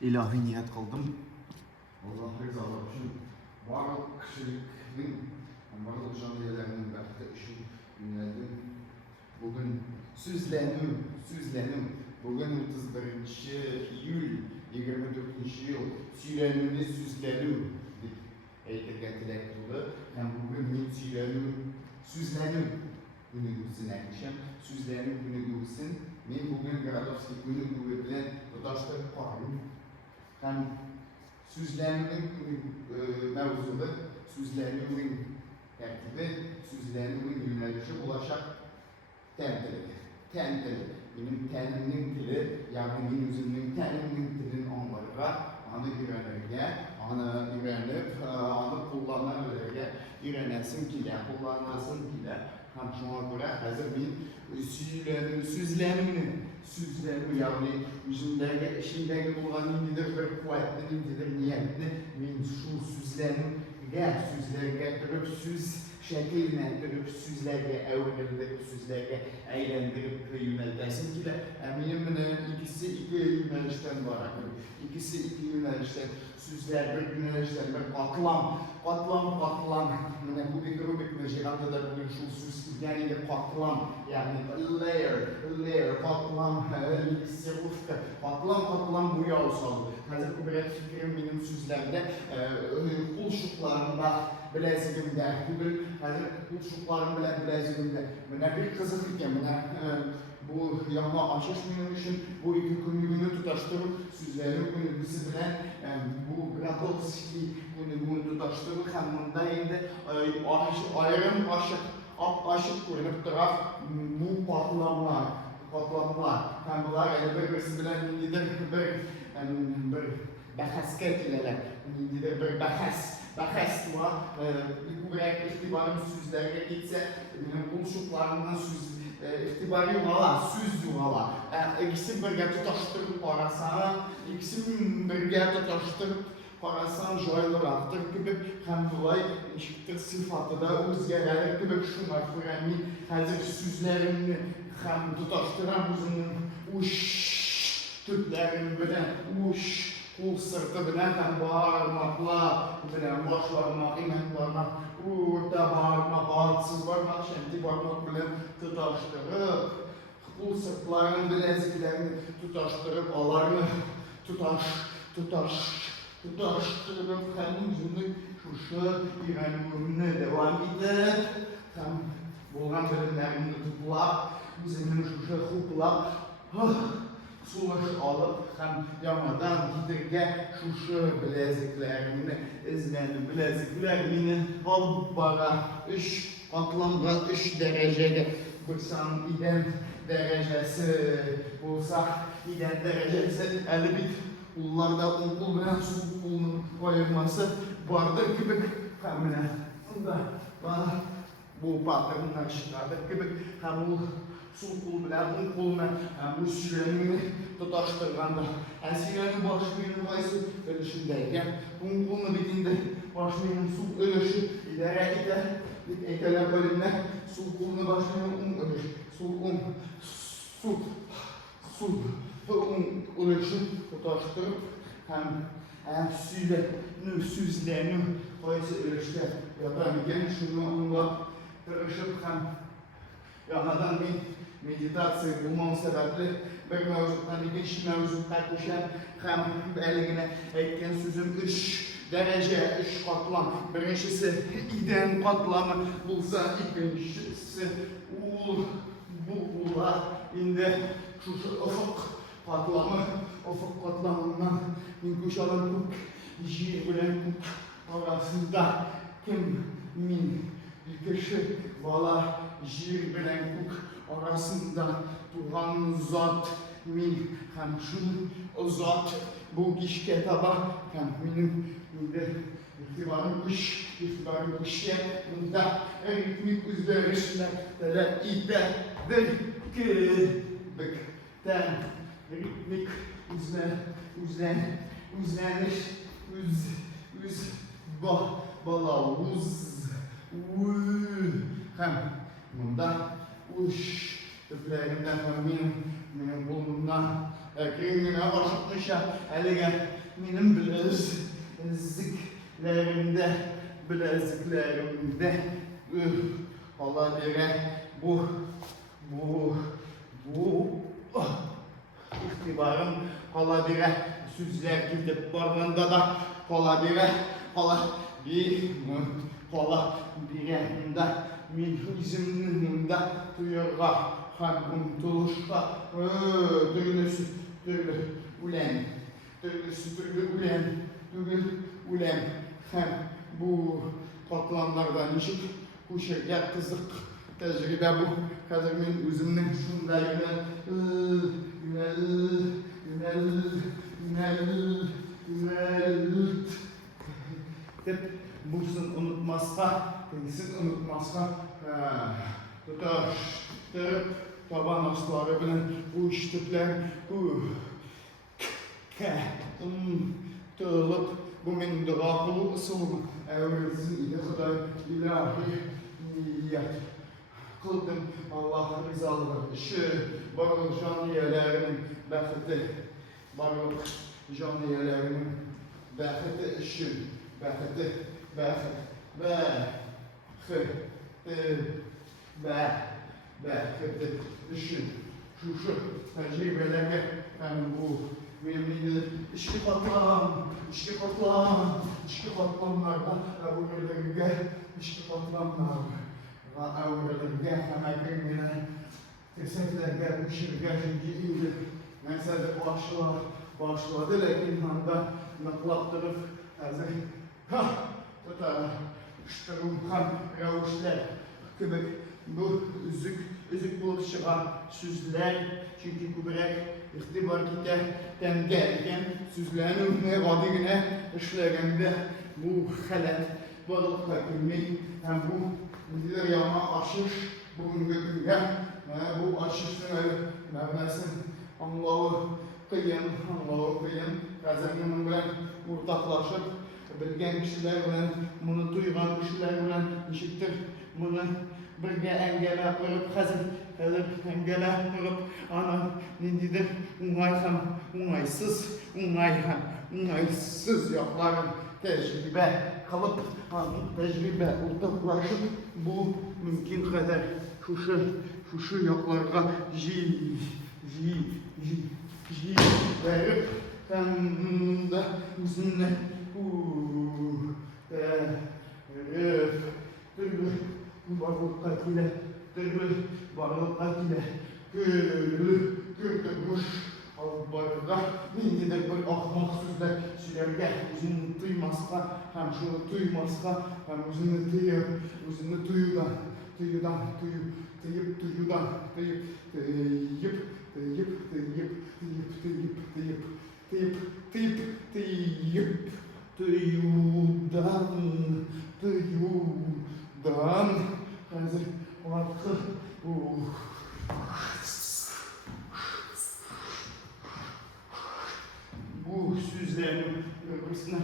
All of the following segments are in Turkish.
ilahi niyet kıldım. Allah rızalığı için bарлық kişiliknin, bарлық can iyelerinin bəxti için yöneldim. Bugün süzlenim. Bugün 31 iyul 24 yıl süylenimini süzlenim deyip eytirgen tilek tutu. Hem bugün men süzlenim günü gülsün erkişem. Süzlenim günü gülsün. Men bugün Gradovski günü gülü bilen tutaştırıp koyayım. Hem süzlenimin mevzuda, süzlenimin tertibi, süzlenimin yönelişi ulaşak ten tili. Benim tenimin tili, yani benim yüzümün teniminin tilini onlara, onu öğrenirge, onu öğrenip, onu kullanırge, öğrenesin kile, kullanmasın kile. Hem şuna göre hazır bir süzlenimi yani işindeki olan indidir bir kuvvetli indidir niyetli min şu süzlerge durup şekillendirip süzlerge evrildirip süzlerge eğlendirip yöneltesin ki de eminim ikisi iki yönelişten var. İkisi iki yönelişten süzler bir yönelişten bir katlam. Bu bir grup meciranda da bugün şu süz yani bir katlam yani layer katlam katlam bu yavrusalı. Hazır bu bir fikrim benim süzlerde kulşuklarında bilezigimde bugün hazır kulşuklarım bilen bilezigimde bir kızık iken bu yanma aşış benim için bu iki günlüğünü tutaştırıp süzlerim günlüğüsü bilen bu Gradovski günlüğünü tutaştırıp hem bunda indi ayrım aşık görünüp taraf bu katlamlar hem bunlar birbirisi bilen indidir bir bahasket ilerler indidir bir bahas var bu kadar ihtibarım süzlerine gitse benim buluşuklarımdan İhtibari süz yuvala. İkisi birge tutaştırıp parasan, ikisi birge tutaştırıp parasan joylaraktır gibi hem dolayı işittir sıfatı da özgerelir gibi şuna fıremi hazır süzlerini hem tutaştıran uzunun tüplerini bilen kul sırtı bilen hem bağırmakla bilen boş varmak, imen varmak orada bağırmak, altsız varmak, şenti varmak bilen tutaştırıp kul sırtların bileziklerini tutaştırıp alarını tutaştırıp hem yüzünü şuşu İran'ın devam edip hem bulgan bilimlerini tutlap yüzünün şuşu huplap sulaş alıp hem yamadan gidirge şuşu bileziklerini izlenim bileziklerini balbara 3 katlamda 3 derecede bırsan idem derecesi bulsa idem derecesi 50 bit bunlarda kul bilen su kulunun koyulması vardır gibi hem bana bu patronlar çıkardık gibi hem bu su kul bilen kuluna hem bu sürenini tutaştırganda sürenin başlığının vaysı ölüşündeyken bunun kuluna bitinde başlığının su ölüşü idare eteler bölümler su kuluna başlığının ölüşü su ölüşü tutaştırıp hem süzlerini vaysı ölüşte yaparken şunu onunla karışıp hem yanadan bir meditatsiya bulmam sebeple bir mevzuttan ikinci mevzuttan koşan hem belirgine etken sözüm 3 derece 3 katlam birincisi idem katlamı bulsa ikincisi bular indi şu ufuk katlamından kuşalan kuk jir bilen kuk arasında kim min bir kişi vala jir bilen kuk arasında turan zat min hem şu zat bu giş ketaba hem benim ihtibarım kuşya bunda ritmik üzerişler tele idedir ki bıkten ritmik üzleniş balavuz hem bunda tüplerimden hem benim bulunduğumdan Kendine aşıkmışa eline benim bileziklerimde Allah bire bu iktibarım Allah bire süzler gidip barında da Allah bire min iziminde duyarlar hem untuluşta türlü ulen hem bu patlamlardan işit bu şeyler kızık tecrübe bu kadar men özümün şunday hep busun unutmazsa, kendisini unutmazsa tutar taban asları bilen bu iştipler tığılıp bu men dua kulu ısılım evvelsin ile Huday ilahi niyet kıldım Allah rızalığı işi barıl caniyelerinin bəxti barıl caniyelerinin bəxti işi bəxti işi şu tecrübelerine yani bu benimle içki patlamlardan evvellerine içki patlamlar evvellerine hemen kendine teseklerge üşürge şimdi mesela başladı lakin handa naklattırıp hazır tutarım ravuşlar köpek bu üzük bulup çıkan süzler çünkü kübrek iktibar kitapten gelgen süzlerin ne kadigine işlerinde bu halet balık hakimi hem bu diler yana aşış bugünkü günge bu aşışın mevnesin Allah'ı kıyın kazanımın bilen ortaklaşıp bilgen kişiler bilen bunu duygan kişiler bilen işittir bunu birge engele koyup hazır engele koyup ana nendidir unaysız yokların tecrübe kalıp tecrübe ortaklaşıp bu mümkün kadar şu yoklarga verip kendinde üzümle varlıklar ile kürtülmüş albarıda nindi de bir ahmak sözler sülerge üzünü duymazsa hem şunu duymazsa hem üzünü duyudan hazır vakı bu süzlerin öbürsüne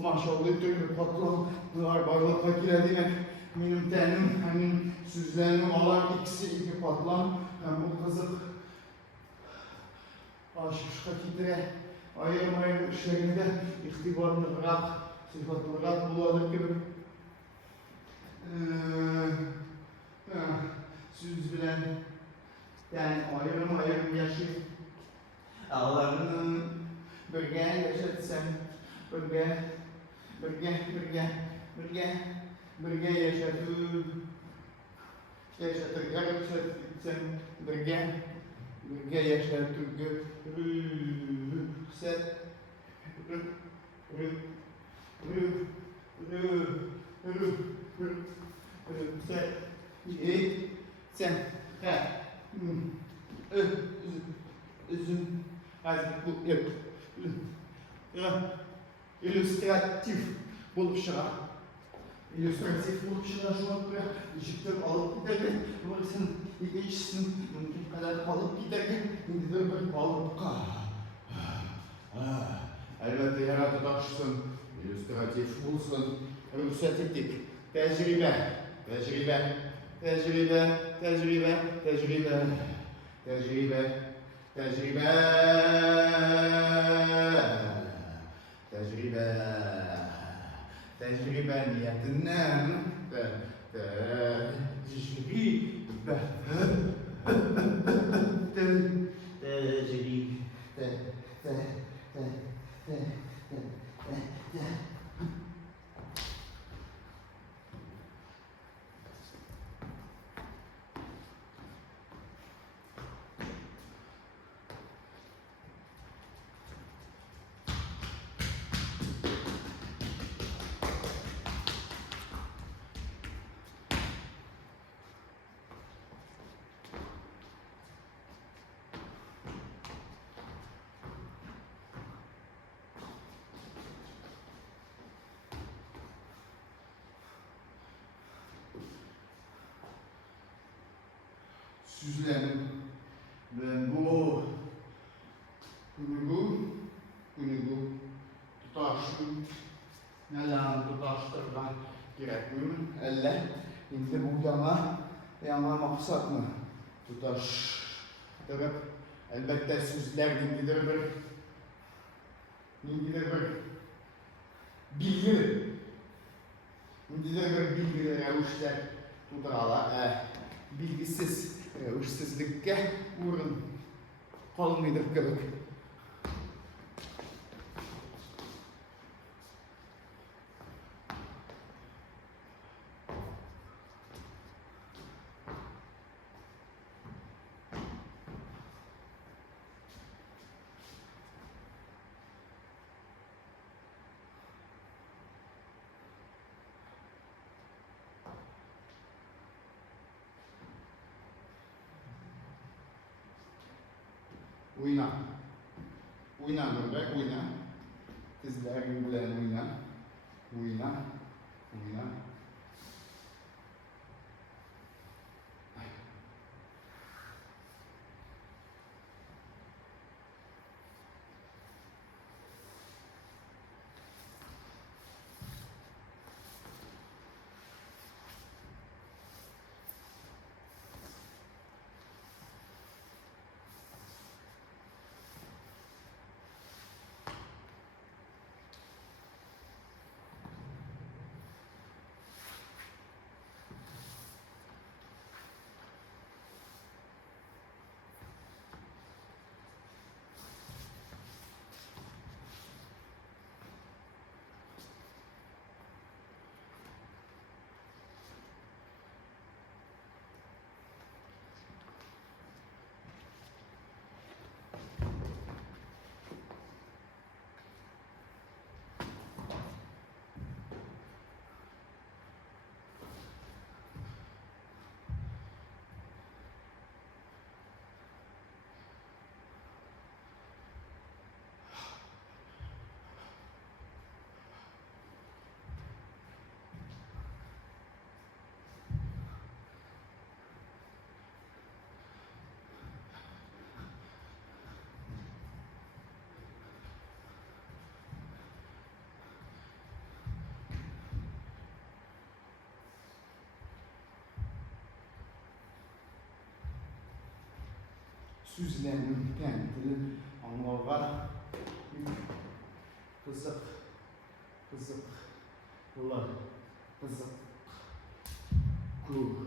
maşallah türlü patlamlar barlık fakirediğine benim tenim hemin süzlerini alan ikisi iki patlam bu kızık aşış fakire ayırmayın işlerinde iktibarlı bırak sıfatlı bırak buladır gibi süz bilen yani ayrım yaşayıp Allah'ın birge yaşatsam birge yaşatsam birge yaşatırgı set sen üzüm bu illüstratif bulup çıkar. İllüstratif bulup çıkar şu an buraya ışıktan alıp giderken burasını geçsin mümkün kadar alıp giderken şimdi de bir alıp elbette yaratıdaşsın illüstratif bulsun ruhsat ettik tecrübe Tecrübe. Tecrübe. Tecrübe niyetinden. Tecrübe. Süzülelim. Ve bu kunugu tutaşın. Neler tutaştırmak gerekmiyor. Elle. Şimdi bu yana maksat mı? Tutaştırıp elbette süzler dingidir bir bilgi. Dingidir bir bilgi revişler tuturalar. Bilgisiz revişsizlikke uğrun kalmaydır kılık. Oyna. Oyna Nurberk, oyna. Dizlerin bilen oyna. Oyna. Oyna. Süzülenin kendini anlamlar. Kızık. Ular. Kızık. Ku.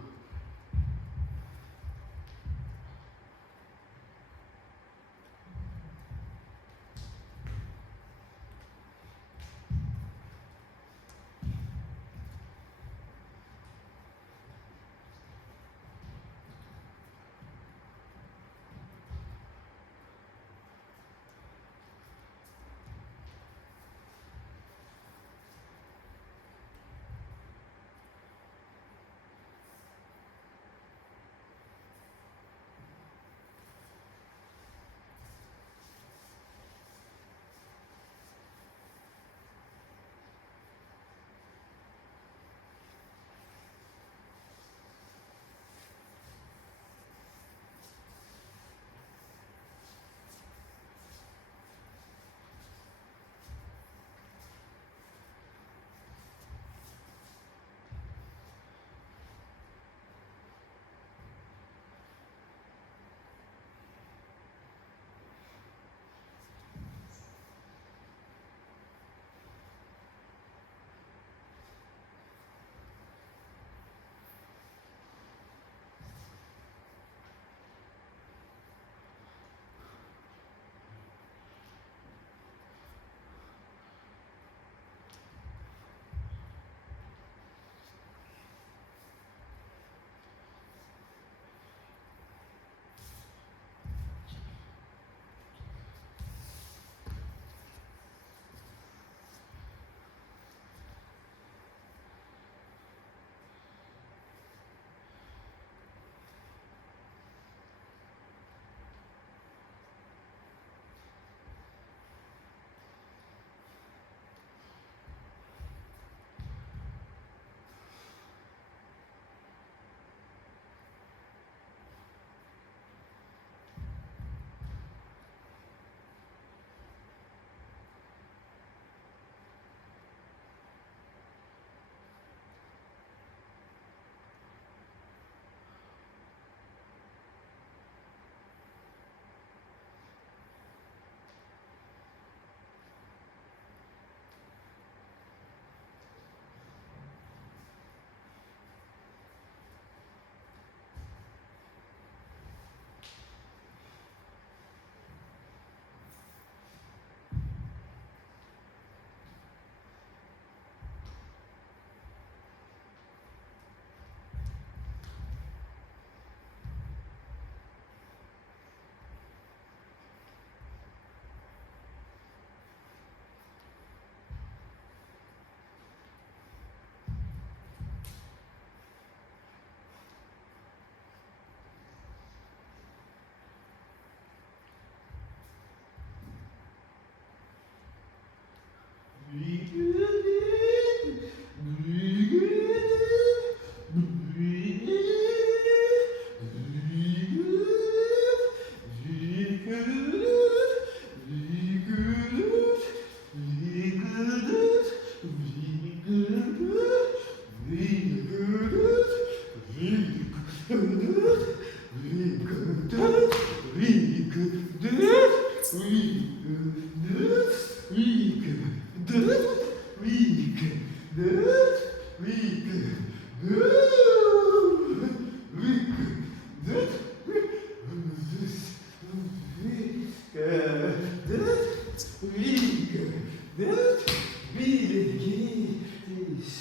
4, bir ileri gidiş.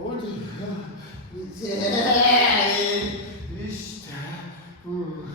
Oldu. Güzel. İşte bu.